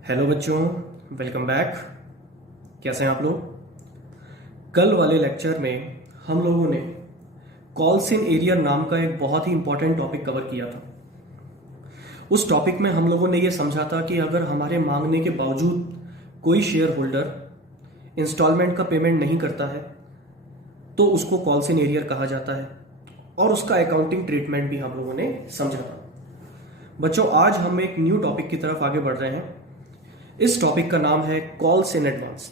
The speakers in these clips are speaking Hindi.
हेलो बच्चों, वेलकम बैक। कैसे हैं आप लोग? कल वाले लेक्चर में हम लोगों ने कॉल्स इन एरियर नाम का एक बहुत ही इंपॉर्टेंट टॉपिक कवर किया था। उस टॉपिक में हम लोगों ने ये समझा था कि अगर हमारे मांगने के बावजूद कोई शेयर होल्डर इंस्टॉलमेंट का पेमेंट नहीं करता है तो उसको कॉल्स इन एरियर कहा जाता है और उसका अकाउंटिंग ट्रीटमेंट भी हम लोगों ने समझा था। बच्चों, आज हम एक न्यू टॉपिक की तरफ आगे बढ़ रहे हैं। इस टॉपिक का नाम है कॉल्स इन एडवांस।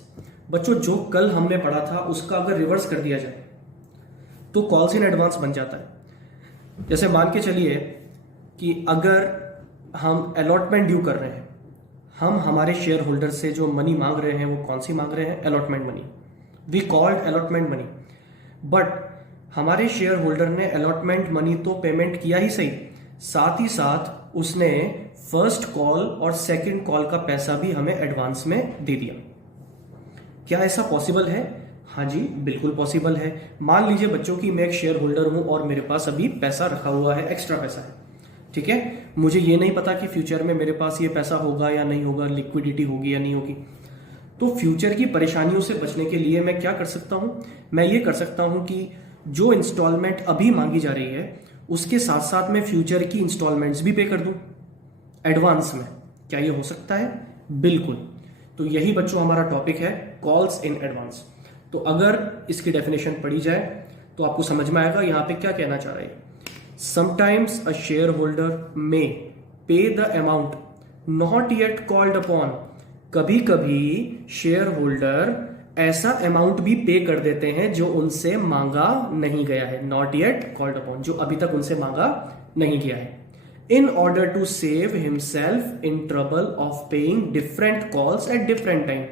बच्चों, जो कल हमने पढ़ा था उसका अगर रिवर्स कर दिया जाए तो कॉल्स इन एडवांस बन जाता है। जैसे मान के चलिए कि अगर हम अलॉटमेंट ड्यू कर रहे हैं, हम हमारे शेयर होल्डर से जो मनी मांग रहे हैं वो कौन सी मांग रहे हैं? Allotment money. We called allotment money. But हमारे शेयर होल्डर ने अलॉटमेंट मनी तो पेमेंट किया ही सही, साथ ही साथ उसने फर्स्ट कॉल और सेकंड कॉल का पैसा भी हमें एडवांस में दे दिया। क्या ऐसा पॉसिबल है? हाँ जी, बिल्कुल पॉसिबल है। मान लीजिए बच्चों की मैं एक शेयर होल्डर हूं और मेरे पास अभी पैसा रखा हुआ है, एक्स्ट्रा पैसा है, ठीक है। मुझे ये नहीं पता कि फ्यूचर में मेरे पास ये पैसा होगा या नहीं होगा, लिक्विडिटी होगी या नहीं होगी। तो फ्यूचर की परेशानियों से बचने के लिए मैं क्या कर सकता हूं? मैं ये कर सकता हूं कि जो इंस्टॉलमेंट अभी मांगी जा रही है उसके साथ साथ मैं फ्यूचर की इंस्टॉलमेंट्स भी पे कर दूं एडवांस में। क्या ये हो सकता है? बिल्कुल। तो यही बच्चों हमारा टॉपिक है, कॉल्स इन एडवांस। तो अगर इसकी डेफिनेशन पढ़ी जाए तो आपको समझ में आएगा यहां पे क्या कहना चाह रहे हैं। समटाइम्स अ शेयर होल्डर मे पे the amount not yet called upon. कभी कभी शेयर होल्डर ऐसा अमाउंट भी पे कर देते हैं जो उनसे मांगा नहीं गया है, नॉट येट कॉल्ड अपॉन, जो अभी तक उनसे मांगा नहीं गया है, in order to save himself in trouble of paying different calls at different time।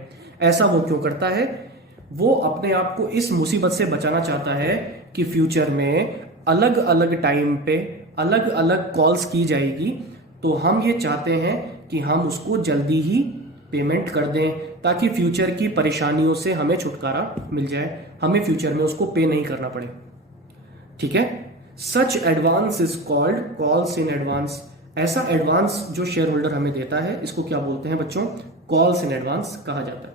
ऐसा वो क्यों करता है? वो अपने आप को इस मुसीबत से बचाना चाहता है कि फ्यूचर में अलग अलग टाइम पे अलग अलग कॉल्स की जाएगी, तो हम ये चाहते हैं कि हम उसको जल्दी ही पेमेंट कर दें ताकि फ्यूचर की परेशानियों से हमें छुटकारा मिल जाए, हमें फ्यूचर में उसको पे नहीं करना पड़े, ठीक है। Such advance is called calls in advance. ऐसा एडवांस जो शेयर होल्डर हमें देता है इसको क्या बोलते हैं बच्चों? कॉल्स इन एडवांस कहा जाता है,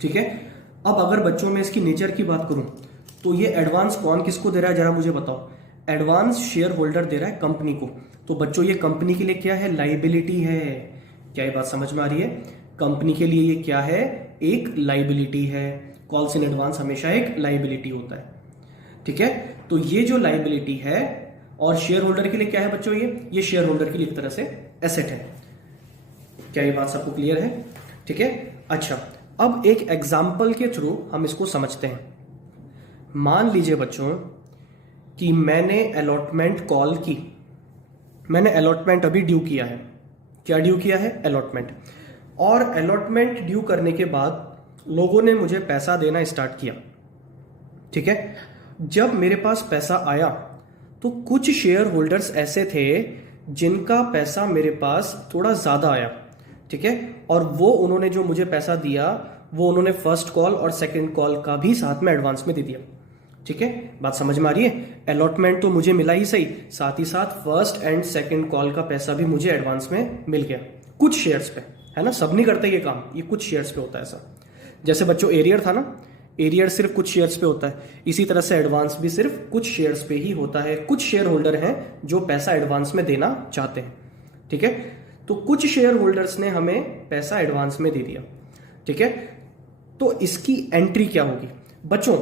ठीक है। अब अगर बच्चों में इसकी नेचर की बात करूं तो ये एडवांस कौन किसको दे रहा है जरा मुझे बताओ। एडवांस शेयर होल्डर दे रहा है कंपनी को। तो बच्चों ये कंपनी के लिए क्या है? लाइबिलिटी है। क्या ये बात समझ में आ रही है? कंपनी के लिए ये क्या है? एक लाइबिलिटी है। कॉल्स इन एडवांस हमेशा एक लाइबिलिटी होता है, ठीक है। तो ये जो लाइबिलिटी है और शेयर होल्डर के लिए क्या है बच्चों? ये शेयर होल्डर के लिए एक तरह से एसेट है। क्या ये बात सबको क्लियर है? ठीक है। अच्छा, अब एक एग्जाम्पल के थ्रू हम इसको समझते हैं। मान लीजिए बच्चों कि मैंने अलॉटमेंट कॉल की, मैंने अलॉटमेंट अभी ड्यू किया है। क्या ड्यू किया है? अलॉटमेंट। और अलॉटमेंट ड्यू करने के बाद लोगों ने मुझे पैसा देना स्टार्ट किया, ठीक है। जब मेरे पास पैसा आया तो कुछ शेयर होल्डर्स ऐसे थे जिनका पैसा मेरे पास थोड़ा ज्यादा आया, ठीक है। और वो उन्होंने जो मुझे पैसा दिया वो उन्होंने फर्स्ट कॉल और सेकंड कॉल का भी साथ में एडवांस में दे दिया, ठीक है। बात समझ में आ रही है? अलॉटमेंट तो मुझे मिला ही सही, साथ ही साथ फर्स्ट एंड सेकंड कॉल का पैसा भी मुझे एडवांस में मिल गया, कुछ शेयर्स पे, है ना। सब नहीं करते ये काम, ये कुछ शेयर्स पे होता है ऐसा। जैसे बच्चों एरियर था ना, एरियर सिर्फ कुछ शेयर्स पे होता है, इसी तरह से एडवांस भी सिर्फ कुछ शेयर्स पे ही होता है। कुछ शेयर होल्डर हैं जो पैसा एडवांस में देना चाहते हैं, ठीक है। तो कुछ शेयर होल्डर्स ने हमें पैसा एडवांस में दे दिया, ठीक है। तो इसकी एंट्री क्या होगी बच्चों?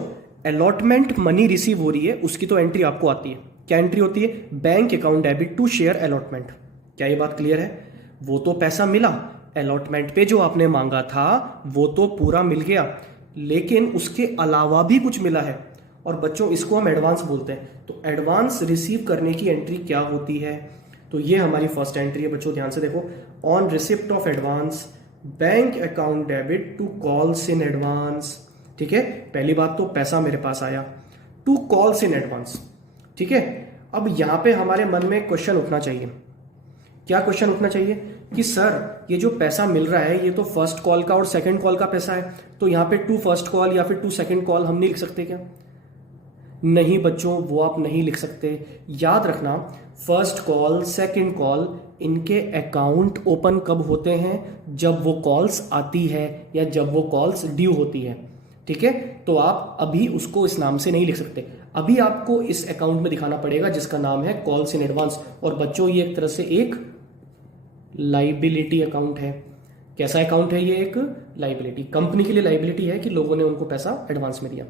अलॉटमेंट मनी रिसीव हो रही है, उसकी तो एंट्री आपको आती है। क्या एंट्री होती है? Bank account debit to share allotment. क्या ये बात क्लियर है? वो तो पैसा मिला, अलॉटमेंट पे जो आपने मांगा था वो तो पूरा मिल गया, लेकिन उसके अलावा भी कुछ मिला है और बच्चों इसको हम एडवांस बोलते हैं। तो एडवांस रिसीव करने की एंट्री क्या होती है? तो ये हमारी फर्स्ट एंट्री है बच्चों, ध्यान से देखो। On receipt of advance bank account debit to calls in advance, ठीक है। पहली बात तो पैसा मेरे पास आया, टू कॉल्स इन एडवांस, ठीक है। अब यहां पे हमारे मन में क्वेश्चन उठना चाहिए। क्या क्वेश्चन उठना चाहिए कि सर ये जो पैसा मिल रहा है ये तो फर्स्ट कॉल का और सेकंड कॉल का पैसा है, तो यहाँ पे टू फर्स्ट कॉल या फिर टू सेकंड कॉल हम नहीं लिख सकते क्या? नहीं बच्चों, वो आप नहीं लिख सकते। याद रखना, फर्स्ट कॉल सेकंड कॉल इनके अकाउंट ओपन कब होते हैं? जब वो कॉल्स आती है या जब वो कॉल्स ड्यू होती है। ठीक है, तो आप अभी उसको इस नाम से नहीं लिख सकते, अभी आपको इस अकाउंट में दिखाना पड़ेगा जिसका नाम है कॉल्स इन एडवांस। और बच्चों ये एक तरह से एक लाइबिलिटी अकाउंट है। कैसा अकाउंट है ये? एक लाइबिलिटी। कंपनी के लिए लाइबिलिटी है कि लोगों ने उनको पैसा एडवांस में दिया।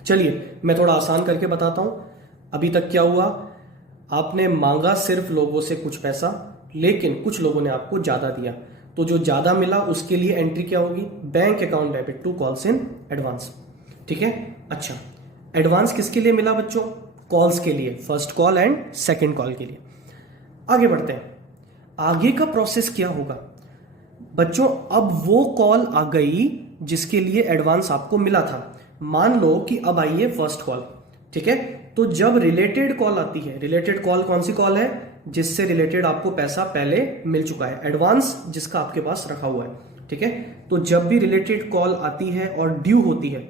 चलिए मैं थोड़ा आसान करके बताता हूं। अभी तक क्या हुआ? आपने मांगा सिर्फ लोगों से कुछ पैसा, लेकिन कुछ लोगों ने आपको ज्यादा दिया, तो जो ज्यादा मिला उसके लिए एंट्री क्या होगी? Bank account debit to calls in advance. ठीक है, अच्छा एडवांस किसके लिए मिला बच्चों? कॉल्स के लिए, first call and second call के लिए। आगे बढ़ते हैं, आगे का प्रोसेस क्या होगा बच्चों? अब वो कॉल आ गई जिसके लिए एडवांस आपको मिला था। मान लो कि अब आई है फर्स्ट कॉल। ठीक है, तो जब रिलेटेड कॉल आती है, रिलेटेड कॉल कौन सी कॉल है? जिससे रिलेटेड आपको पैसा पहले मिल चुका है, एडवांस जिसका आपके पास रखा हुआ है। ठीक है, तो जब भी रिलेटेड कॉल आती है और ड्यू होती है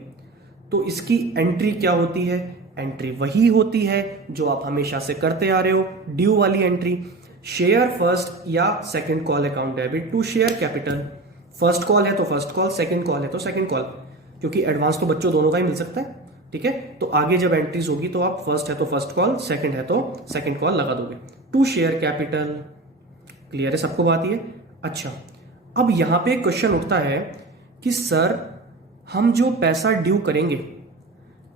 तो इसकी एंट्री क्या होती है? एंट्री वही होती है जो आप हमेशा से करते आ रहे हो, ड्यू वाली एंट्री। शेयर फर्स्ट या second call account debit to share capital. First call है तो फर्स्ट कॉल, सेकंड कॉल है तो सेकंड कॉल, क्योंकि एडवांस तो बच्चों दोनों का ही मिल सकता है। ठीक है, तो आगे जब एंट्रीज होगी तो आप फर्स्ट है तो फर्स्ट कॉल, सेकंड है तो सेकंड कॉल लगा दोगे। To share capital. क्लियर है सबको बात ये? अच्छा, अब यहां पे क्वेश्चन उठता है कि सर हम जो पैसा ड्यू करेंगे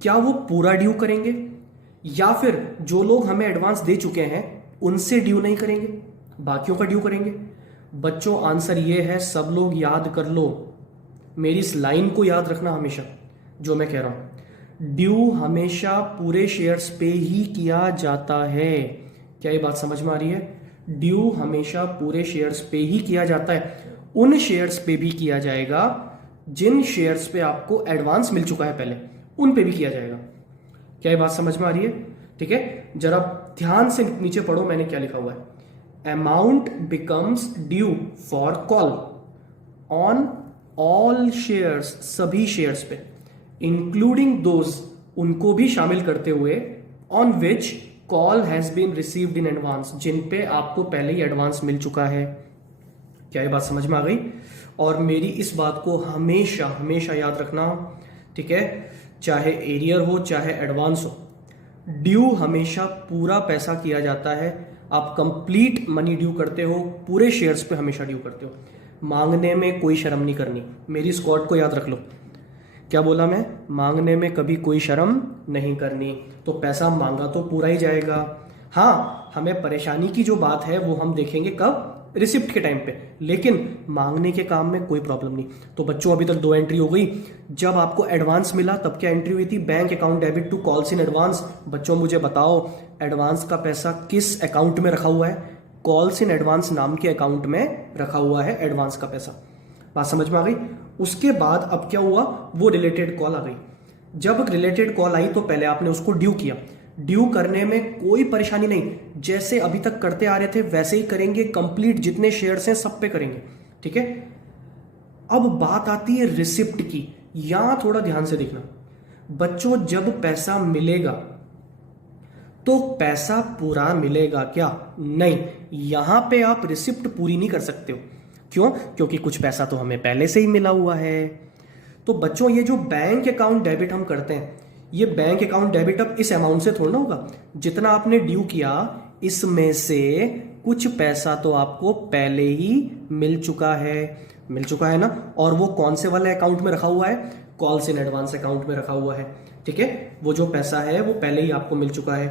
क्या वो पूरा ड्यू करेंगे या फिर जो लोग हमें एडवांस दे चुके हैं उनसे ड्यू नहीं करेंगे, बाकियों का ड्यू करेंगे? बच्चों आंसर ये है, सब लोग याद कर लो, मेरी इस लाइन को याद रखना हमेशा जो मैं कह रहा हूं। ड्यू हमेशा पूरे शेयर्स पे ही किया जाता है। क्या ये बात समझ में आ रही है? ड्यू हमेशा पूरे शेयर्स पे ही किया जाता है, उन शेयर्स पे भी किया जाएगा जिन शेयर्स पे आपको एडवांस मिल चुका है पहले, उन पे भी किया जाएगा। क्या ये बात समझ में आ रही है? ठीक है, जरा ध्यान से नीचे पढ़ो मैंने क्या लिखा हुआ है। Amount becomes due for call on all shares, सभी शेयर्स पे, इंक्लूडिंग दोज, उनको भी शामिल करते हुए, on which call has been received in advance, जिन पे आपको पहले ही एडवांस मिल चुका है। क्या ये बात समझ में आ गई? और मेरी इस बात को हमेशा हमेशा याद रखना, ठीक है, चाहे एरियर हो चाहे एडवांस हो, ड्यू हमेशा पूरा पैसा किया जाता है। आप कंप्लीट मनी ड्यू करते हो, पूरे शेयर्स पे हमेशा ड्यू करते हो। मांगने में कोई शर्म नहीं करनी, मेरी इस कोट को याद रख लो। क्या बोला मैं? मांगने में कभी कोई शर्म नहीं करनी। तो पैसा मांगा तो पूरा ही जाएगा। हाँ, हमें परेशानी की जो बात है वो हम देखेंगे कब? रिसिप्ट के टाइम पे, लेकिन मांगने के काम में कोई प्रॉब्लम नहीं। तो बच्चों अभी तक दो एंट्री हो गई। जब आपको एडवांस मिला तब क्या एंट्री हुई थी? Bank account debit to calls in advance. बच्चों मुझे बताओ, एडवांस का पैसा किस अकाउंट में रखा हुआ है? कॉल्स इन एडवांस नाम के अकाउंट में रखा हुआ है एडवांस का पैसा। बात समझ में आ गई? उसके बाद अब क्या हुआ? वो रिलेटेड कॉल आ गई। जब रिलेटेड कॉल आई तो पहले आपने उसको ड्यू किया। ड्यू करने में कोई परेशानी नहीं, जैसे अभी तक करते आ रहे थे वैसे ही करेंगे, कंप्लीट जितने शेयर्स हैं सब पे करेंगे। ठीक है, अब बात आती है रिसिप्ट की। यहां थोड़ा ध्यान से देखना बच्चों, जब पैसा मिलेगा तो पैसा पूरा मिलेगा क्या? नहीं, यहां पे आप रिसिप्ट पूरी नहीं कर सकते हो। क्यों? क्योंकि कुछ पैसा तो हमें पहले से ही मिला हुआ है। तो बच्चों ये जो बैंक अकाउंट डेबिट हम करते हैं, ये बैंक अकाउंट डेबिट अब इस अमाउंट से थोड़ा ना होगा। जितना आपने ड्यू किया इसमें से कुछ पैसा तो आपको पहले ही मिल चुका है ना। और वो कौन से वाले अकाउंट में रखा हुआ है? कॉल्स इन एडवांस अकाउंट में रखा हुआ है। ठीक है, वो जो पैसा है वो पहले ही आपको मिल चुका है,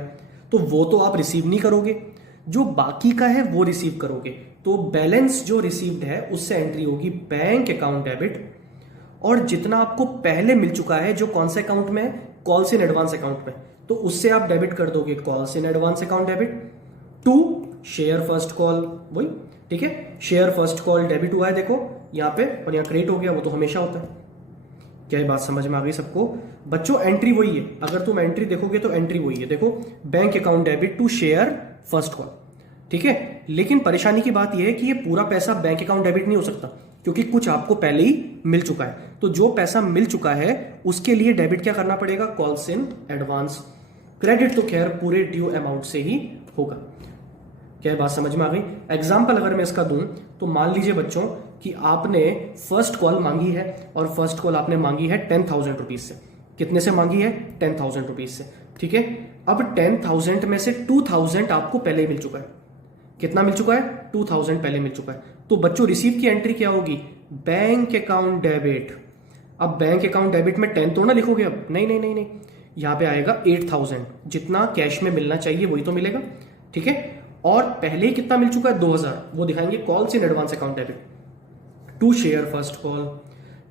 तो वो तो आप रिसीव नहीं करोगे, जो बाकी का है वो रिसीव करोगे। तो बैलेंस जो रिसीव्ड है उससे एंट्री होगी बैंक अकाउंट डेबिट, और जितना आपको पहले मिल चुका है जो कौन से अकाउंट में? कॉल्स इन एडवांस अकाउंट में, तो उससे आप डेबिट कर दोगे calls in advance account debit to share first call. वही, ठीक है, शेयर फर्स्ट कॉल डेबिट हुआ है देखो यहाँ पे, और यहाँ क्रेडिट हो गया, वो तो हमेशा होता है। क्या ये बात समझ में आ गई सबको? बच्चों एंट्री वही है, अगर तुम एंट्री देखोगे तो एंट्री वही है। देखो, bank account debit to share first call. ठीक है, लेकिन परेशानी की बात यह है कि ये पूरा पैसा बैंक अकाउंट डेबिट नहीं हो सकता, क्योंकि कुछ आपको पहले ही मिल चुका है। तो जो पैसा मिल चुका है उसके लिए डेबिट क्या करना पड़ेगा? Calls in advance. क्रेडिट तो खैर पूरे ड्यू अमाउंट से ही होगा। क्या ये बात समझ में आ गई? एग्जाम्पल अगर मैं इसका दूं तो मान लीजिए बच्चों कि आपने फर्स्ट कॉल मांगी है और फर्स्ट कॉल आपने मांगी है 10,000 रुपीज से। कितने से मांगी है? 10,000 रुपीज से। ठीक है, अब 10,000 में से 2,000 आपको पहले ही मिल चुका है। कितना मिल चुका है? 2,000 पहले मिल चुका है। तो बच्चों रिसीव की एंट्री क्या होगी? Bank account debit. अब बैंक अकाउंट डेबिट में 10 तो ना लिखोगे, अब नहीं नहीं नहीं नहीं, यहां पे आएगा 8,000। जितना कैश में मिलना चाहिए वही तो मिलेगा। ठीक है, और पहले ही कितना मिल चुका है? 2,000, वो दिखाएंगे calls in advance account debit to share first call.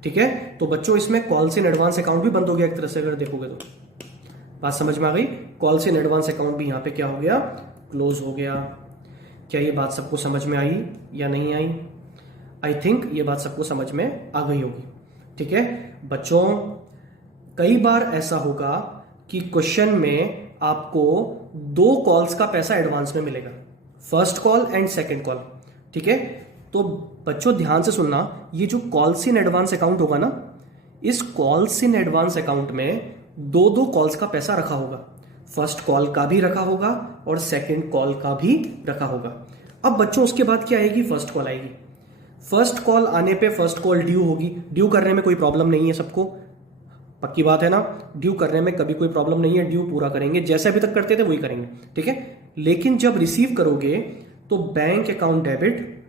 ठीक है, तो बच्चों इसमें कॉल्स इन एडवांस अकाउंट भी बंद हो गया एक तरह से अगर देखोगे तो। बात समझ में आ गई? कॉल्स इन एडवांस अकाउंट भी यहां पे क्या हो गया? क्लोज हो गया। क्या ये बात सबको समझ में आई या नहीं आई? आई थिंक ये बात सबको समझ में आ गई होगी। ठीक है बच्चों, कई बार ऐसा होगा कि क्वेश्चन में आपको 2 कॉल्स का पैसा एडवांस में मिलेगा, first call and second call. ठीक है, तो बच्चों ध्यान से सुनना, ये जो कॉल्स इन एडवांस अकाउंट होगा ना, इस कॉल्स इन एडवांस अकाउंट में 2 कॉल्स का पैसा रखा होगा। फर्स्ट कॉल का भी रखा होगा और सेकंड कॉल का भी रखा होगा। अब बच्चों उसके बाद क्या आएगी? फर्स्ट कॉल आएगी। फर्स्ट कॉल आने पे फर्स्ट कॉल ड्यू होगी। ड्यू करने में कोई प्रॉब्लम नहीं है, सबको पक्की बात है ना? ड्यू करने में कभी कोई प्रॉब्लम नहीं है, ड्यू पूरा करेंगे, जैसे अभी तक करते थे वही करेंगे। ठीक है, लेकिन जब रिसीव करोगे तो bank account debit,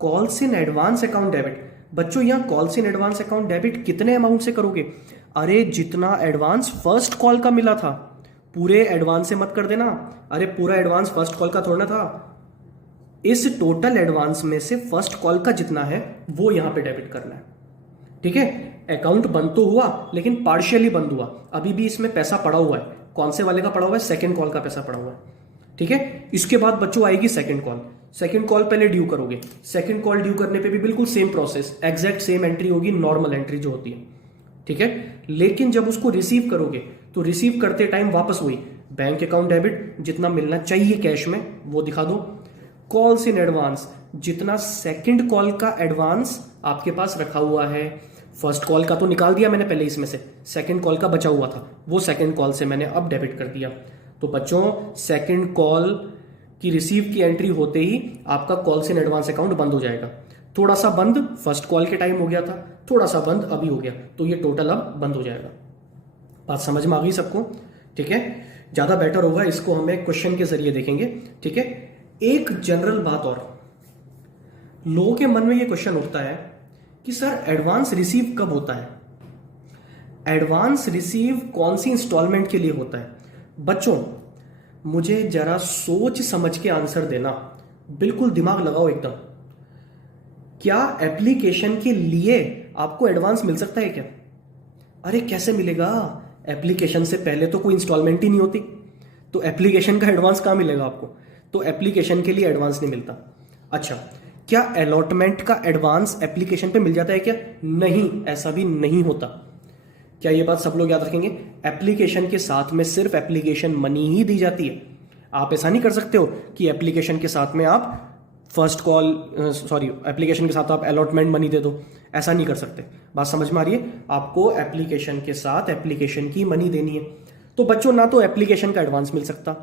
calls in advance account debit. बच्चों यहां calls in advance account debit कितने अमाउंट से करोगे? अरे जितना एडवांस फर्स्ट कॉल का मिला था, पूरे एडवांस से मत कर देना। अरे पूरा एडवांस फर्स्ट कॉल का थोड़ा ना था, इस टोटल एडवांस में से फर्स्ट कॉल का जितना है वो यहां पे डेबिट करना है। ठीक है, अकाउंट बंद तो हुआ लेकिन पार्शियली बंद हुआ, अभी भी इसमें पैसा पड़ा हुआ है। कौन से वाले का पड़ा हुआ है? सेकंड कॉल का पैसा पड़ा हुआ है। ठीक है, इसके बाद बच्चों आएगी सेकंड कॉल। सेकंड कॉल पहले ड्यू करोगे, सेकंड कॉल ड्यू करने पे भी बिल्कुल same process, exact same entry होगी, नॉर्मल एंट्री जो होती है। ठीक है, लेकिन जब उसको रिसीव करोगे तो रिसीव करते टाइम वापस हुई बैंक अकाउंट डेबिट, जितना मिलना चाहिए कैश में वो दिखा दो। कॉल्स इन एडवांस, जितना सेकंड कॉल का एडवांस आपके पास रखा हुआ है, फर्स्ट कॉल का तो निकाल दिया मैंने पहले इसमें से, सेकंड कॉल का बचा हुआ था वो सेकंड कॉल से मैंने अब डेबिट कर दिया। तो बच्चों सेकंड कॉल की रिसीव की एंट्री होते ही आपका कॉल्स इन एडवांस अकाउंट बंद हो जाएगा। थोड़ा सा बंद फर्स्ट कॉल के टाइम हो गया था, थोड़ा सा बंद अभी हो गया, तो ये टोटल अब बंद हो जाएगा। बात समझ में आ गई सबको? ठीक है, ज्यादा बेटर होगा इसको हमें क्वेश्चन के जरिए देखेंगे। ठीक है, एक जनरल बात और, लोगों के मन में ये क्वेश्चन उठता है कि सर एडवांस रिसीव कब होता है? एडवांस रिसीव कौन सी इंस्टॉलमेंट के लिए होता है? बच्चों मुझे जरा सोच समझ के आंसर देना, बिल्कुल दिमाग लगाओ एकदम। क्या एप्लीकेशन के लिए आपको एडवांस मिल सकता है क्या? अरे कैसे मिलेगा? एप्लीकेशन से पहले तो कोई इंस्टॉलमेंट ही नहीं होती, तो एप्लीकेशन का एडवांस कहां मिलेगा आपको? तो एप्लीकेशन के लिए एडवांस नहीं मिलता। अच्छा, क्या अलॉटमेंट का एडवांस एप्लीकेशन पे मिल जाता है क्या? नहीं, ऐसा भी नहीं होता। क्या ये बात सब लोग याद रखेंगे? एप्लीकेशन के साथ में सिर्फ एप्लीकेशन मनी ही दी जाती है। आप ऐसा नहीं कर सकते हो कि एप्लीकेशन के साथ में आप फर्स्ट कॉल एप्लीकेशन के साथ आप अलॉटमेंट मनी दे दो, ऐसा नहीं कर सकते। बात समझ में आ रही है? आपको एप्लीकेशन के साथ एप्लीकेशन की मनी देनी है। तो बच्चों ना तो एप्लीकेशन का एडवांस मिल सकता,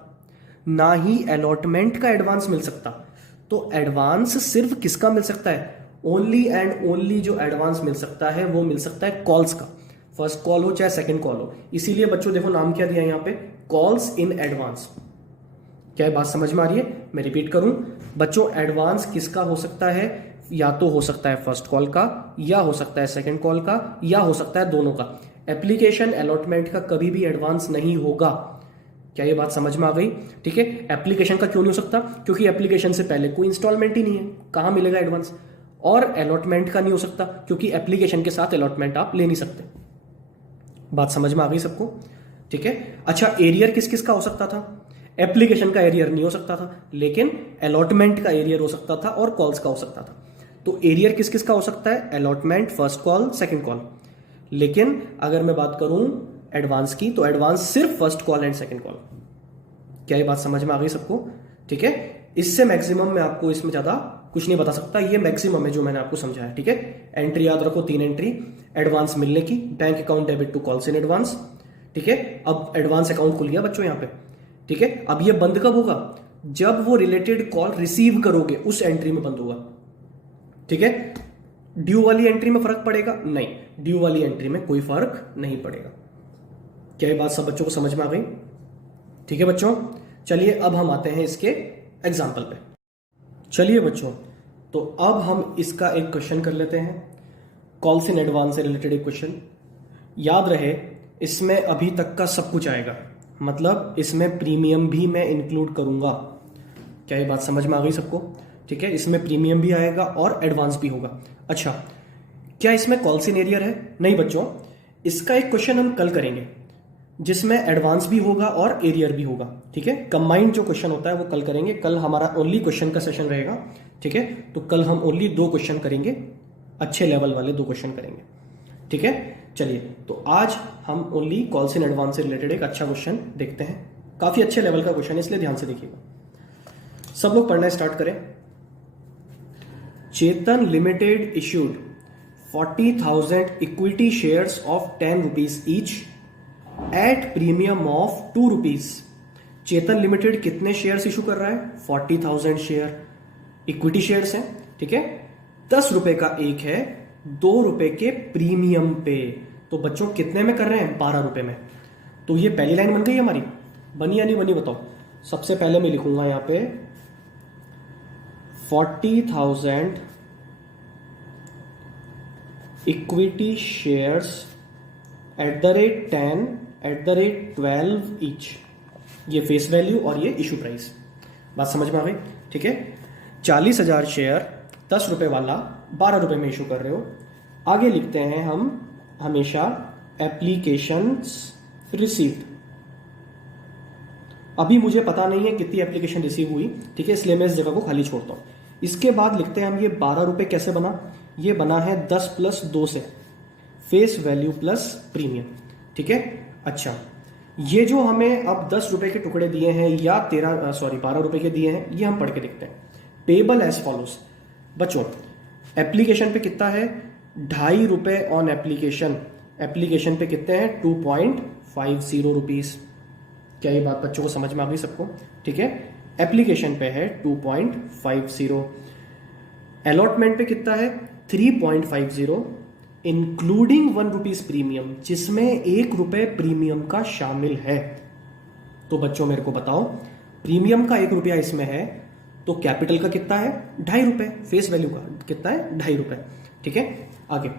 ना ही अलॉटमेंट का एडवांस मिल सकता। तो एडवांस सिर्फ किसका मिल सकता है? ओनली एंड ओनली जो एडवांस मिल सकता है वो मिल सकता है कॉल्स का, फर्स्ट कॉल हो चाहे सेकंड कॉल हो। इसीलिए बच्चों देखो नाम क्या दिया यहां पे, कॉल्स इन एडवांस। क्या बात समझ में आ रही है? मैं रिपीट करूं बच्चों, एडवांस किसका हो सकता है? या तो हो सकता है फर्स्ट कॉल का, या हो सकता है सेकंड कॉल का, या हो सकता है दोनों का। एप्लीकेशन अलॉटमेंट का कभी भी एडवांस नहीं होगा। क्या ये बात समझ में आ गई? ठीक है, एप्लीकेशन का क्यों नहीं हो सकता? क्योंकि एप्लीकेशन से पहले कोई इंस्टॉलमेंट ही नहीं है, कहां मिलेगा एडवांस? और अलॉटमेंट का नहीं हो सकता क्योंकि एप्लीकेशन के साथ अलॉटमेंट आप ले नहीं सकते। बात समझ में आ गई सबको? ठीक है, अच्छा एरियर किस किस का हो सकता था? एप्लीकेशन का एरियर नहीं हो सकता था, लेकिन अलॉटमेंट का एरियर हो सकता था और कॉल्स का हो सकता था। तो एरियर किस किस का हो सकता है? Allotment, first call, second call. लेकिन अगर मैं बात करूं एडवांस की, तो एडवांस सिर्फ first call and second call. क्या ये बात समझ में आ गई सबको? ठीक है, इससे मैक्सिमम मैं आपको इसमें ज्यादा कुछ नहीं बता सकता, ये मैक्सिमम है जो मैंने आपको समझाया। ठीक है, एंट्री याद रखो, 3 एंट्री एडवांस मिलने की, bank account debit to calls in advance. ठीक है, अब एडवांस अकाउंट खुल गया बच्चों यहां पे। ठीक है, अब ये बंद कब होगा? जब वो रिलेटेड कॉल रिसीव करोगे उस एंट्री में बंद होगा। ठीक है, ड्यू वाली एंट्री में फर्क पड़ेगा? नहीं, ड्यू वाली एंट्री में कोई फर्क नहीं पड़ेगा। क्या ये बात सब बच्चों को समझ में आ गई? ठीक है बच्चों, चलिए अब हम आते हैं इसके एग्जाम्पल पे। चलिए बच्चों, तो अब हम इसका एक क्वेश्चन कर लेते हैं, कॉल्स इन एडवांस से रिलेटेड एक क्वेश्चन। याद रहे इसमें अभी तक का सब कुछ आएगा, मतलब इसमें प्रीमियम भी मैं इंक्लूड करूंगा। क्या ये बात समझ में आ गई सबको? ठीक है, इसमें प्रीमियम भी आएगा और एडवांस भी होगा। अच्छा, क्या इसमें कॉल्स इन एरियर है? नहीं बच्चों, इसका एक क्वेश्चन हम कल करेंगे जिसमें एडवांस भी होगा और एरियर भी होगा। ठीक है, कंबाइंड जो क्वेश्चन होता है वो कल करेंगे। कल हमारा ओनली क्वेश्चन का सेशन रहेगा। ठीक है, तो कल हम ओनली 2 क्वेश्चन करेंगे, अच्छे लेवल वाले 2 क्वेश्चन करेंगे। ठीक है, चलिए तो आज हम ओनली कॉल्स इन एडवांस से रिलेटेड एक अच्छा क्वेश्चन देखते हैं। काफी अच्छे लेवल का क्वेश्चन है, इसलिए ध्यान से देखिएगा। सब लोग पढ़ना स्टार्ट करें। Chetan limited issued 40,000 equity shares of 10 rupees each at premium of 2 rupees. Chetan limited कितने शेयर्स इशू कर रहा है? 40,000 शेयर, इक्विटी शेयर्स हैं। ठीक है, 10 रुपए का एक है, 2 रुपए के प्रीमियम पे। तो बच्चों कितने में कर रहे हैं? 12 रुपए में। तो ये पहली लाइन बन गई हमारी, बनी या नहीं बनी बताओ? सबसे पहले मैं लिखूंगा यहां पे 40,000 equity shares at the rate 10 at the rate 12 each. ये फेस वैल्यू और ये इशू प्राइस। बात समझ में आ गई? ठीक है, 40,000 शेयर 10 रुपए वाला 12 रुपए में इशू कर रहे हो। आगे लिखते हैं हम हमेशा एप्लीकेशंस रिसीव्ड। अभी मुझे पता नहीं है कितनी एप्लीकेशन रिसीव हुई, ठीक है, इसलिए मैं इस जगह को खाली छोड़ता हूं। इसके बाद लिखते हैं हम ये 12 रुपए कैसे बना? ये बना है 10 + 2 से, फेस वैल्यू प्लस प्रीमियम। ठीक है, अच्छा ये जो हमें अब 10 रुपए के टुकड़े दिए हैं या 12 रुपए के दिए हैं, ये हम पढ़ के देखते हैं। Payable as follows. बच्चों एप्लीकेशन पे कितना है? 2.5 रुपए ऑन एप्लीकेशन। एप्लीकेशन पे कितने हैं? 2.50 रुपीज। क्या ये बात बच्चों को समझ में आ गई सबको? ठीक है, एप्लीकेशन पे है 2.50। अलॉटमेंट पे कितना है? 3.50 इंक्लूडिंग 1 रुपीज प्रीमियम, जिसमें 1 रुपए प्रीमियम का शामिल है। तो बच्चों मेरे को बताओ, प्रीमियम का 1 रुपया इसमें है, तो कैपिटल का कितना है? 2.5 रुपए। फेस वैल्यू का कितना है? 2.5 रुपए। ठीक है, आगे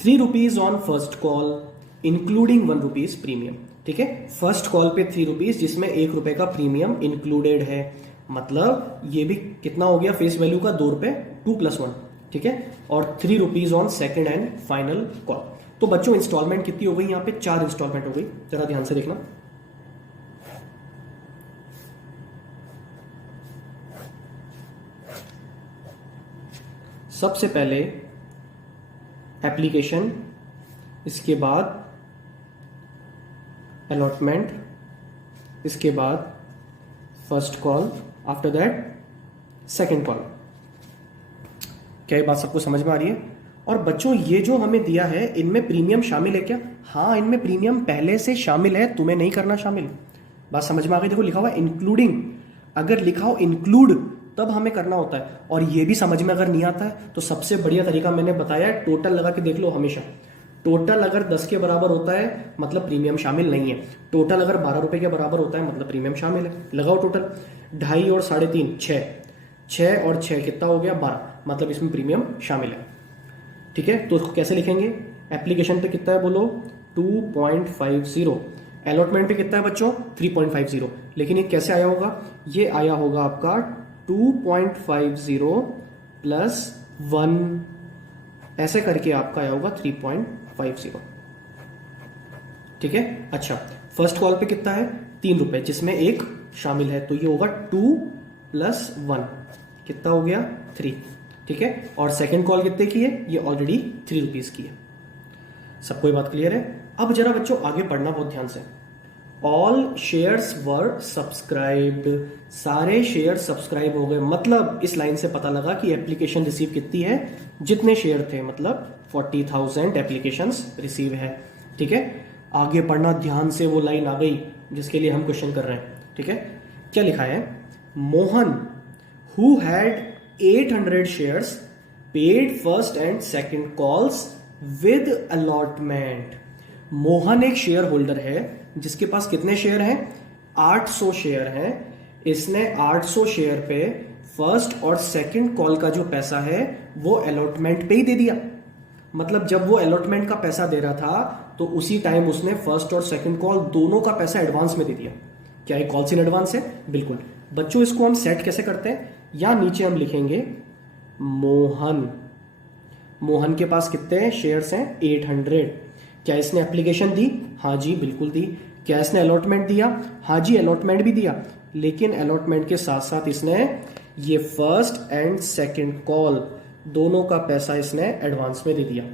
3 rupees on first call including 1 rupees premium. ठीक है, फर्स्ट कॉल पे 3 रुपीज जिसमें 1 रुपए का प्रीमियम इंक्लूडेड है, मतलब ये भी कितना हो गया? फेस वैल्यू का 2 रुपए, 2 + 1। ठीक है, और 3 rupees on second and final call. तो बच्चों इंस्टॉलमेंट कितनी हो गई? यहां पे 4 इंस्टॉलमेंट हो गई। जरा ध्यान से देखना। सबसे पहले एप्लीकेशन, इसके बाद अलॉटमेंट, इसके बाद first call, after that second call. क्या ये बात सबको समझ में आ रही है? और बच्चों ये जो हमें दिया है, इनमें प्रीमियम शामिल है क्या? हाँ, इनमें प्रीमियम पहले से शामिल है, तुम्हें नहीं करना शामिल। बात समझ में आ गई? देखो लिखा हुआ इंक्लूडिंग। अगर लिखा हो इंक्लूड तब हमें करना होता है। और ये भी समझ में अगर नहीं आता है तो सबसे बढ़िया तरीका मैंने बताया है, टोटल लगा के देख लो हमेशा। टोटल अगर 10 के बराबर होता है मतलब प्रीमियम शामिल नहीं है। टोटल अगर 12 रुपए के बराबर होता है मतलब प्रीमियम शामिल है। लगाओ टोटल, 2.5 और 3.5 6, 6 और 6 कितना हो गया? 12, मतलब इसमें प्रीमियम शामिल है। ठीक है, तो कैसे लिखेंगे? एप्लीकेशन पे कितना है बोलो? 2.50। अलॉटमेंट पे कितना है बच्चों? 3.50। लेकिन ये कैसे आया होगा? ये आया होगा आपका 2.50 + 1, ऐसे करके आपका आया होगा 3.50। ठीक है, अच्छा फर्स्ट कॉल पे कितना है? 3 रुपए जिसमें 1 शामिल है, तो ये होगा 2 + 1, कितना हो गया? 3। ठीक है, और सेकंड कॉल कितने की है? ये ऑलरेडी 3 रुपीज की है। सबको ये बात क्लियर है? अब जरा बच्चों आगे पढ़ना बहुत ध्यान से। ऑल शेयर्स वर सब्सक्राइब्ड, सारे शेयर सब्सक्राइब हो गए। मतलब इस लाइन से पता लगा कि एप्लीकेशन रिसीव कितनी है? जितने शेयर थे, मतलब 40,000 एप्लीकेशंस रिसीव है। ठीक है, आगे पढ़ना ध्यान से। वो लाइन आ गई जिसके लिए हम क्वेश्चन कर रहे हैं। ठीक है, क्या लिखा है? Mohan who had 800 shares paid first and second calls with allotment. Mohan एक शेयर होल्डर है जिसके पास कितने शेयर हैं? 800 शेयर हैं। इसने 800 शेयर पे फर्स्ट और सेकंड कॉल का जो पैसा है वो अलॉटमेंट पे ही दे दिया। मतलब जब वो अलॉटमेंट का पैसा दे रहा था तो उसी टाइम उसने फर्स्ट और सेकंड कॉल दोनों का पैसा एडवांस में दे दिया। क्या ये कॉल्स इन एडवांस है? बिल्कुल। बच्चों इसको हम सेट कैसे करते हैं? या नीचे हम लिखेंगे मोहन के पास कितने शेयर्स हैं? 800। क्या इसने एप्लीकेशन दी? हाँ जी बिल्कुल दी। क्या इसने अलॉटमेंट दिया? हाँ जी अलॉटमेंट भी दिया। लेकिन अलॉटमेंट के साथ साथ इसने ये फर्स्ट एंड सेकंड कॉल दोनों का पैसा इसने एडवांस में दे दिया।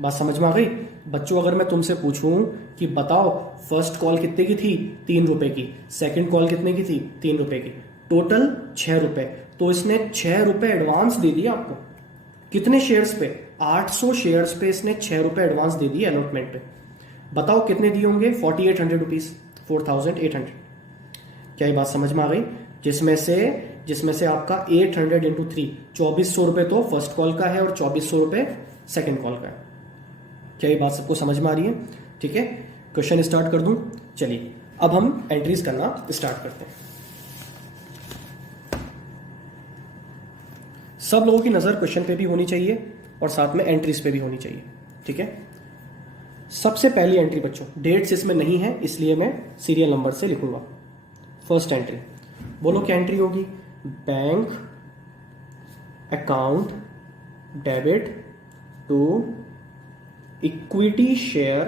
बात समझ में आ गई? बच्चों अगर मैं तुमसे पूछूं कि बताओ फर्स्ट कॉल कितने की थी? 3 रुपए की। सेकंड कॉल कितने की थी? 3 रुपए की। टोटल 6 रुपए। तो इसने 6 रुपए एडवांस दे दिया आपको। कितने शेयर्स पे? 800 शेयर्स पे इसने 6 रुपए एडवांस दे दिए अलॉटमेंट पे। बताओ कितने दिए होंगे? 4800 रुपीज, 4800। क्या ये बात समझ में आ गई? जिसमें से आपका 800 इंटू 3, 2400 रुपए तो फर्स्ट कॉल का है और 2400 रुपए सेकंड कॉल का है। क्या ये बात सबको समझ में आ रही है? ठीक है, क्वेश्चन स्टार्ट कर दूं? चलिए अब हम एंट्रीज करना स्टार्ट करते हैं। सब लोगों की नजर क्वेश्चन पे भी होनी चाहिए और साथ में एंट्रीज पे भी होनी चाहिए। ठीक है, सबसे पहली एंट्री बच्चों, डेट्स इसमें नहीं है इसलिए मैं सीरियल नंबर से लिखूंगा। फर्स्ट एंट्री, बोलो क्या एंट्री होगी? Bank account debit to equity share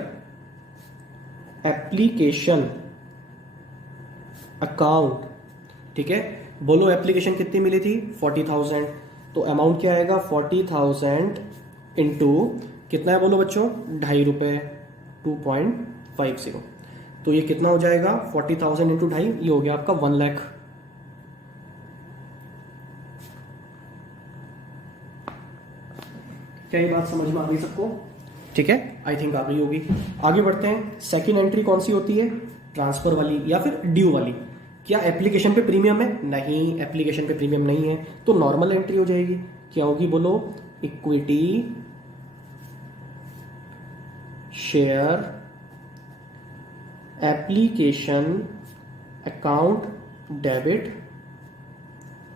application account. ठीक है, बोलो एप्लीकेशन कितनी मिली थी? 40,000। तो अमाउंट क्या आएगा? 40,000 इंटू कितना है बोलो बच्चों? 2.5 रुपए, 2.50। तो ये कितना हो जाएगा? 40,000 इंटू 2.5, ये हो गया आपका 1 लाख। क्या ये बात समझ में आ गई सबको? ठीक है, आई थिंक आ गई होगी। आगे बढ़ते हैं। सेकंड एंट्री कौन सी होती है? ट्रांसफर वाली या फिर ड्यू वाली। क्या एप्लीकेशन पे प्रीमियम है? नहीं, एप्लीकेशन पे प्रीमियम नहीं है, तो नॉर्मल एंट्री हो जाएगी। क्या होगी बोलो? Equity share application account debit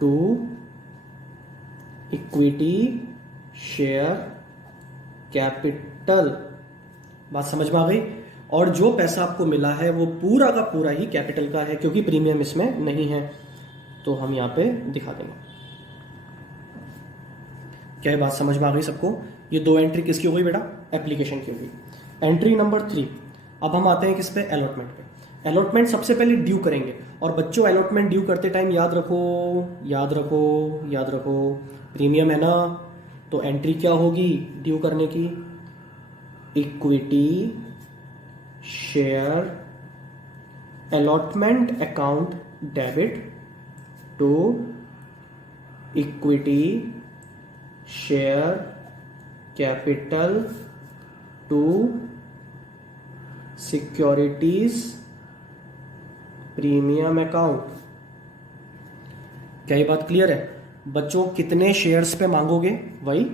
to equity share capital. बात समझ में आ गई? और जो पैसा आपको मिला है वो पूरा का पूरा ही कैपिटल का है क्योंकि प्रीमियम इसमें नहीं है, तो हम यहां पे दिखा देंगे। क्या ये बात समझ में आ गई सबको? ये दो एंट्री किसकी हो गई बेटा? एप्लीकेशन की हो गई। एंट्री नंबर 3, अब हम आते हैं किस पे? अलॉटमेंट पे। अलॉटमेंट सबसे पहले ड्यू करेंगे और बच्चों अलॉटमेंट ड्यू करते टाइम याद रखो, याद रखो, याद रखो, प्रीमियम है ना, तो एंट्री क्या होगी ड्यू करने की? Equity share allotment account debit to equity share capital to securities premium account. क्या ये बात क्लियर है बच्चों? कितने शेयर्स पे मांगोगे? वही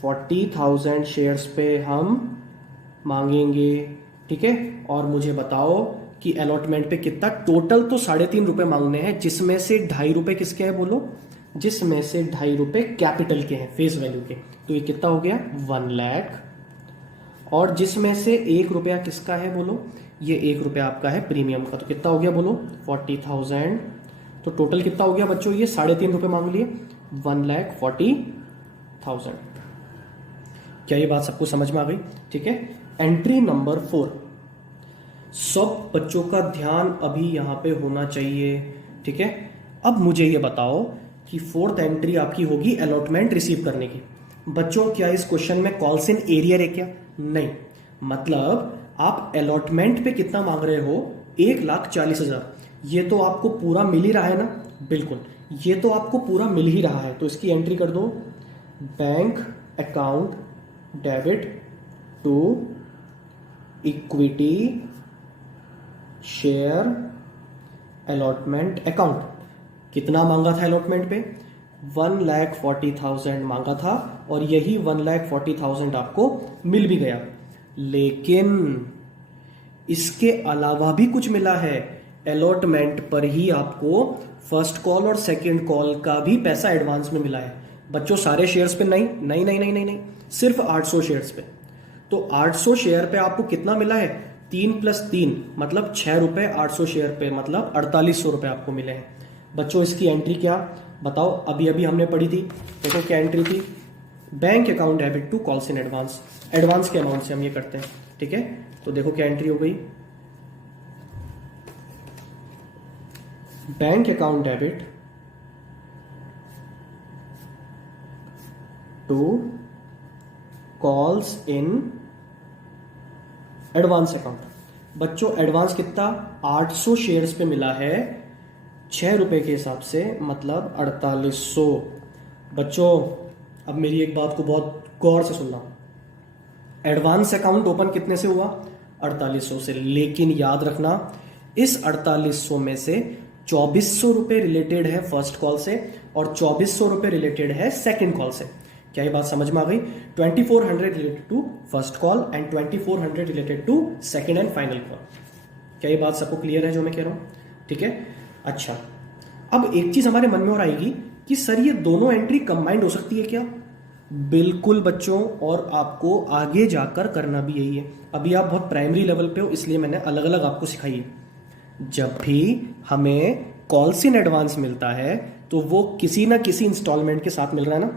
40,000 शेयर्स पे हम मांगेंगे। ठीक है, और मुझे बताओ कि अलॉटमेंट पे कितना? टोटल तो 3.5 रुपए मांगने हैं, जिसमें से 2.5 रुपए किसके हैं बोलो? जिसमें से 2.5 रुपए कैपिटल के हैं, फेस वैल्यू के। तो ये कितना हो गया? 1 लाख। और जिसमें से 1 रुपया किसका है बोलो? ये 1 रुपया आपका है प्रीमियम का। तो कितना हो गया बोलो? 40,000। तो टोटल कितना हो गया बच्चों? ये 3.5 रुपए मांग लिए, 1,40,000। क्या ये बात सबको समझ में आ गई? ठीक है, एंट्री नंबर 4, सब बच्चों का ध्यान अभी यहां पे होना चाहिए। ठीक है, अब मुझे ये बताओ कि 4th एंट्री आपकी होगी अलॉटमेंट रिसीव करने की। बच्चों क्या इस क्वेश्चन में कॉल्स इन एरियर है क्या? नहीं, मतलब आप अलॉटमेंट पे कितना मांग रहे हो? 1,40,000। ये तो आपको पूरा मिल ही रहा है ना? बिल्कुल, ये तो आपको पूरा मिल ही रहा है, तो इसकी एंट्री कर दो। Bank account debit to equity share allotment account. कितना मांगा था अलॉटमेंट पे? 1,40,000 मांगा था और यही 1,40,000 आपको मिल भी गया। लेकिन इसके अलावा भी कुछ मिला है। अलॉटमेंट पर ही आपको फर्स्ट कॉल और सेकंड कॉल का भी पैसा एडवांस में मिला है। बच्चों सारे शेयर्स पे नहीं नहीं नहीं नहीं नहीं नहीं, सिर्फ 800 शेयर्स पे। तो 800 शेयर पे आपको कितना मिला है? 3 + 3 मतलब 6 रुपए। 800 शेयर पे मतलब 4800 रुपए आपको मिले हैं। बच्चों इसकी एंट्री क्या बताओ? अभी अभी हमने पढ़ी थी, देखो क्या एंट्री थी। Bank account debit to calls in advance. Advance के अमाउंट से हम ये करते हैं, ठीक है। तो देखो क्या एंट्री हो गई। Bank account debit to calls in advance account. बच्चों एडवांस कितना? 800 शेयर्स पे मिला है 6 रुपए के हिसाब से, मतलब 4800। बच्चों अब मेरी एक बात को बहुत गौर से सुनना। एडवांस अकाउंट ओपन कितने से हुआ? 4800 से। लेकिन याद रखना इस 4800 में से 2400 रुपए रिलेटेड है फर्स्ट कॉल से और 2400 रुपए रिलेटेड है सेकंड कॉल से। क्या ये बात समझ में आ गई? 2400 related to first call and 2400 related to second and final call. क्या ये बात सबको क्लियर है जो मैं कह रहा हूं? ठीक है। अच्छा, अब एक चीज हमारे मन में और आएगी कि सर ये दोनों एंट्री कंबाइंड हो सकती है क्या? बिल्कुल बच्चों, और आपको आगे जाकर करना भी यही है। अभी आप बहुत प्राइमरी लेवल पे हो इसलिए मैंने अलग अलग आपको सिखाई है। जब भी हमें कॉल्स इन एडवांस मिलता है तो वो किसी ना किसी इंस्टॉलमेंट के साथ मिल रहा है ना,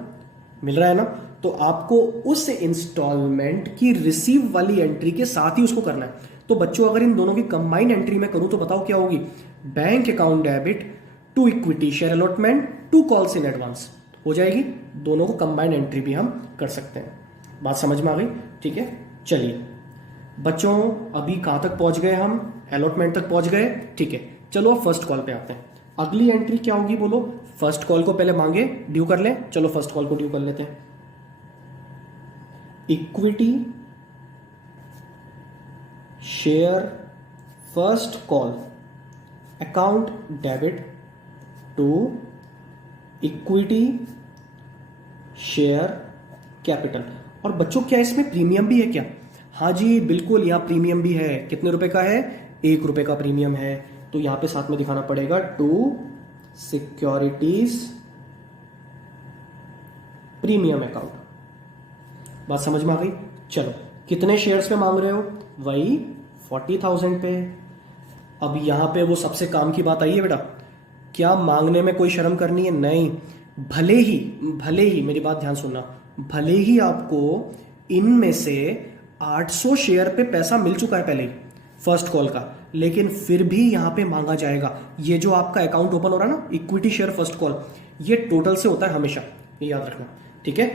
मिल रहा है ना। तो आपको उस इंस्टॉलमेंट की रिसीव वाली एंट्री के साथ ही उसको करना है। तो बच्चों अगर इन दोनों की कंबाइंड एंट्री में करूं तो बताओ क्या होगी? Bank account debit to equity share allotment to calls in advance हो जाएगी। दोनों को कंबाइंड एंट्री भी हम कर सकते हैं। बात समझ में आ गई? ठीक है, चलिए बच्चों अभी कहां तक पहुंच गए हम? अलॉटमेंट तक पहुंच गए, ठीक है। चलो अब फर्स्ट कॉल पे आते हैं। अगली एंट्री क्या होगी बोलो? फर्स्ट कॉल को पहले मांगे ड्यू कर लें। चलो फर्स्ट कॉल को ड्यू कर लेते हैं। Equity share first call account debit to equity share capital. और बच्चों क्या इसमें प्रीमियम भी है क्या? हाँ जी बिल्कुल, यहां प्रीमियम भी है। कितने रुपए का है? 1 रुपए का प्रीमियम है। तो यहां पे साथ में दिखाना पड़ेगा टू सिक्योरिटीज प्रीमियम अकाउंट। बात समझ में आ गई? चलो कितने शेयर्स पे मांग रहे हो? वही 40,000 पे। अब यहां पे वो सबसे काम की बात आई है बेटा। क्या मांगने में कोई शर्म करनी है? नहीं। भले ही मेरी बात ध्यान सुनना, भले ही आपको इनमें से 800 शेयर पे पैसा मिल चुका है पहले ही फर्स्ट कॉल का, लेकिन फिर भी यहां पे मांगा जाएगा। ये जो आपका अकाउंट ओपन हो रहा है ना, इक्विटी शेयर फर्स्ट कॉल, ये टोटल से होता है हमेशा, ये याद रखना, ठीक है।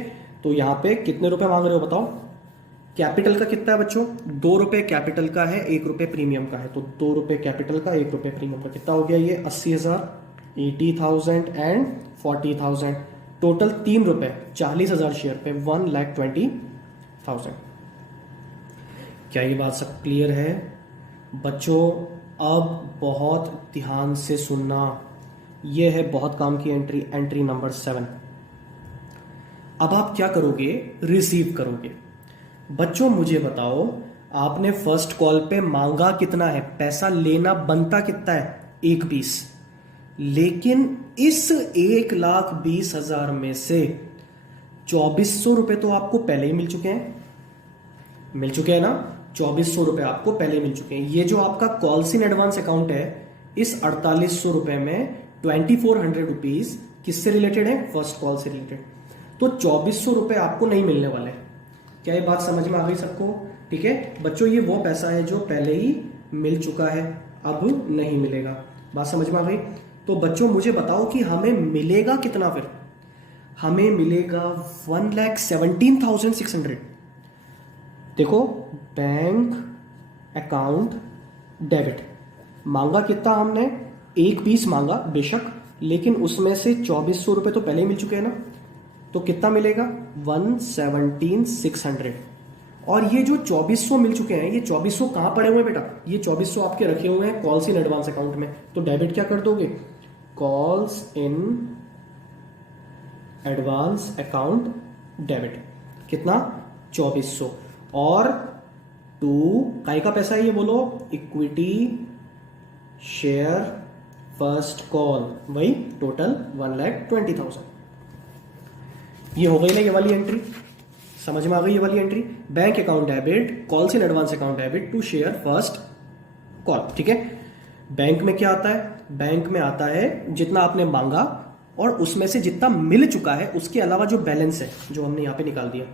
तो यहां पे कितने रुपए मांग रहे हो बताओ? कैपिटल का कितना है बच्चों? 2 रुपए कैपिटल का है, 1 रुपए प्रीमियम का है। तो 2 रुपए कैपिटल का, 1 रुपए प्रीमियम का, कितना हो गया ये? 80,000, 80,000 एंड 40,000। टोटल 3 रुपए 40,000 शेयर पे 1,20,000। क्या ये बात सब क्लियर है बच्चों? अब बहुत ध्यान से सुनना, यह है बहुत काम की एंट्री, एंट्री नंबर 7। अब आप क्या करोगे? रिसीव करोगे। बच्चों मुझे बताओ, आपने फर्स्ट कॉल पे मांगा कितना है? पैसा लेना बनता कितना है? 1 पीस। लेकिन इस 1,20,000 में से 2,400 रुपए तो आपको पहले ही मिल चुके हैं, मिल चुके हैं ना? 2,400 रुपए आपको पहले मिल चुके हैं। ये जो आपका कॉल्स इन एडवांस अकाउंट है, इस 4,800 रुपए में 2,400 रुपीज किससे रिलेटेड है? फर्स्ट कॉल से रिलेटेड। तो 2,400 रुपए आपको नहीं मिलने वाले। क्या ये बात समझ में आ गई सबको? ठीक है बच्चों, ये वो पैसा है जो पहले ही मिल चुका है, अब नहीं मिलेगा। बात समझ में आ गई? तो बच्चों मुझे बताओ कि हमें मिलेगा कितना फिर? हमें मिलेगा 1,17,600। देखो बैंक अकाउंट डेबिट मांगा कितना हमने? 1 पीस मांगा बेशक, लेकिन उसमें से 2,400 रुपए तो पहले ही मिल चुके हैं ना। तो कितना मिलेगा? 1,17,600। और ये जो 2,400 मिल चुके हैं, ये 2,400 कहां पड़े हुए हैं बेटा? ये 2,400 आपके रखे हुए हैं कॉल्स इन एडवांस अकाउंट में। तो डेबिट क्या कर दोगे? Calls in advance account debit, कितना 2400, और टू काय का पैसा है ये बोलो, इक्विटी शेयर फर्स्ट कॉल, वही टोटल 1,20,000। ये हो गई ना ये वाली एंट्री, समझ में आ गई ये वाली entry. Bank account debit, calls in advance account debit to share first call, ठीक है। बैंक में क्या आता है, बैंक में आता है जितना आपने मांगा और उसमें से जितना मिल चुका है उसके अलावा जो बैलेंस है जो हमने यहां पे निकाल दिया,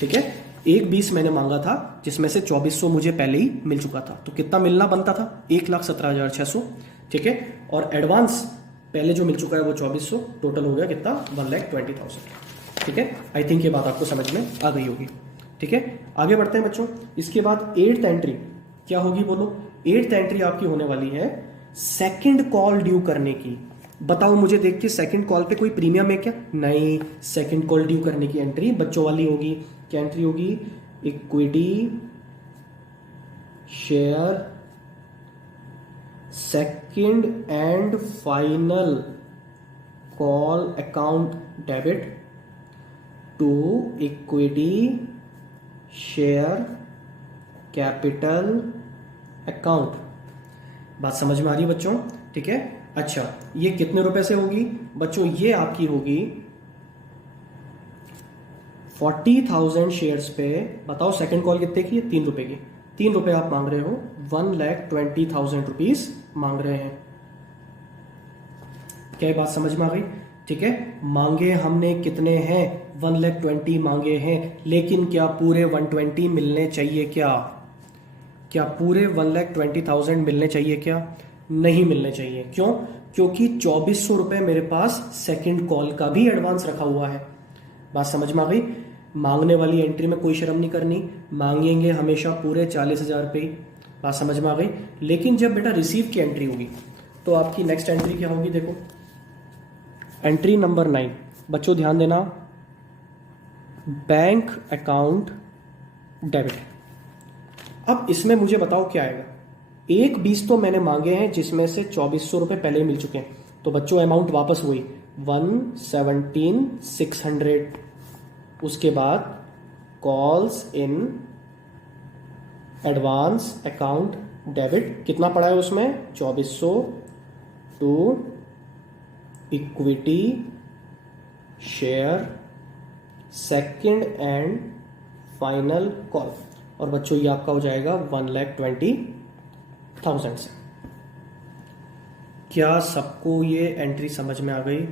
ठीक है। 1,20 मैंने मांगा था जिसमें से 2400 मुझे पहले ही मिल चुका था, तो कितना मिलना बनता था 1,17,600, ठीक है। और एडवांस पहले जो मिल चुका है वो 2400, टोटल हो गया कितना 1,20,000, ठीक है। आई थिंक ये बात आपको समझ में आ गई होगी, ठीक है। आगे बढ़ते हैं बच्चों। इसके बाद 8th एंट्री क्या होगी बोलो, 8th एंट्री आपकी होने वाली है सेकंड कॉल ड्यू करने की। बताओ मुझे देख के सेकंड कॉल पे कोई प्रीमियम है क्या, नहीं। सेकंड कॉल ड्यू करने की एंट्री बच्चों वाली होगी, क्या एंट्री होगी, equity share second and final call account debit to equity share capital account. बात समझ में आ रही है बच्चों, ठीक है। अच्छा, ये कितने रुपए से होगी बच्चों, ये आपकी होगी 40,000 शेयर्स पे। बताओ सेकंड कॉल कितने की है, 3 रुपए की, 3 रुपए आप मांग रहे हो, 1,20,000 रुपीज मांग रहे हैं। क्या ये बात समझ में आ गई, ठीक है। मांगे हमने कितने हैं, 1,20,000 मांगे हैं, लेकिन क्या पूरे 120 मिलने चाहिए, क्या पूरे 1,20,000 मिलने चाहिए, क्या नहीं मिलने चाहिए। क्यों, क्योंकि 2400 रुपए मेरे पास सेकंड कॉल का भी एडवांस रखा हुआ है। बात समझ में आ गई। मांगने वाली एंट्री में कोई शर्म नहीं करनी, मांगेंगे हमेशा पूरे 40,000 रुपए। बात समझ में आ गई। लेकिन जब बेटा रिसीव की एंट्री होगी तो आपकी नेक्स्ट एंट्री क्या होगी, देखो एंट्री नंबर 9 बच्चों ध्यान देना, बैंक अकाउंट डेबिट। अब इसमें मुझे बताओ क्या आएगा, 1,20 तो मैंने मांगे हैं जिसमें से 2400 रुपए पहले ही मिल चुके हैं, तो बच्चों अमाउंट वापस हुई 117,600। उसके बाद calls in advance account debit कितना पड़ा है उसमें 2400 to equity share second and final call, और बच्चों ये आपका हो जाएगा 1,20,000 से। क्या सबको ये एंट्री समझ में आ गई,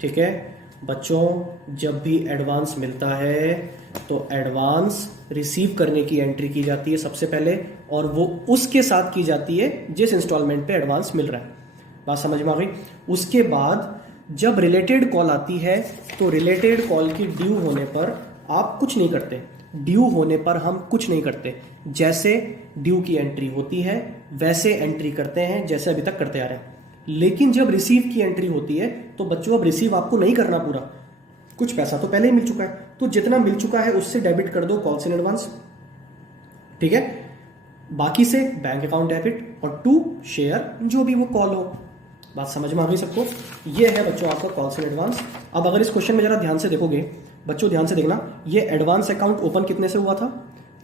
ठीक है बच्चों। जब भी एडवांस मिलता है तो एडवांस रिसीव करने की एंट्री की जाती है सबसे पहले, और वो उसके साथ की जाती है जिस इंस्टॉलमेंट पे एडवांस मिल रहा है। बात समझ में आ गई। उसके बाद जब रिलेटेड कॉल आती है तो रिलेटेड कॉल की ड्यू होने पर आप कुछ नहीं करते, ड्यू होने पर हम कुछ नहीं करते, जैसे ड्यू की एंट्री होती है वैसे एंट्री करते हैं जैसे अभी तक करते आ रहे हैं। लेकिन जब रिसीव की एंट्री होती है तो बच्चों अब रिसीव आपको नहीं करना पूरा, कुछ पैसा तो पहले ही मिल चुका है, तो जितना मिल चुका है उससे डेबिट कर दो कॉल्स इन एडवांस, ठीक है। बाकी से बैंक अकाउंट डेबिट और टू शेयर जो भी वो कॉल हो। बात समझ में आ गई सबको। ये है बच्चों आपका कॉल्स इन एडवांस। अब अगर इस क्वेश्चन में जरा ध्यान से देखोगे बच्चों, ध्यान से देखना, ये एडवांस अकाउंट ओपन कितने से हुआ था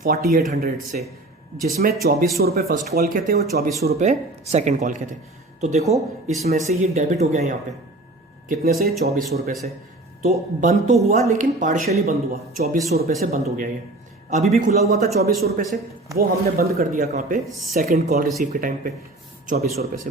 4800 से, जिसमें 2400 रुपए फर्स्ट कॉल के थे और 2400 रुपए सेकंड कॉल के थे। तो देखो इसमें से ये डेबिट हो गया यहाँ पे कितने से 2400 रुपए से, तो बंद तो हुआ लेकिन पार्शियली बंद हुआ, 2400 रुपए से बंद हो गया। ये अभी भी खुला हुआ था 2400 रुपए से, वो हमने बंद कर दिया कहाँ पे, सेकंड कॉल रिसीव के टाइम पे 2400 रुपए से।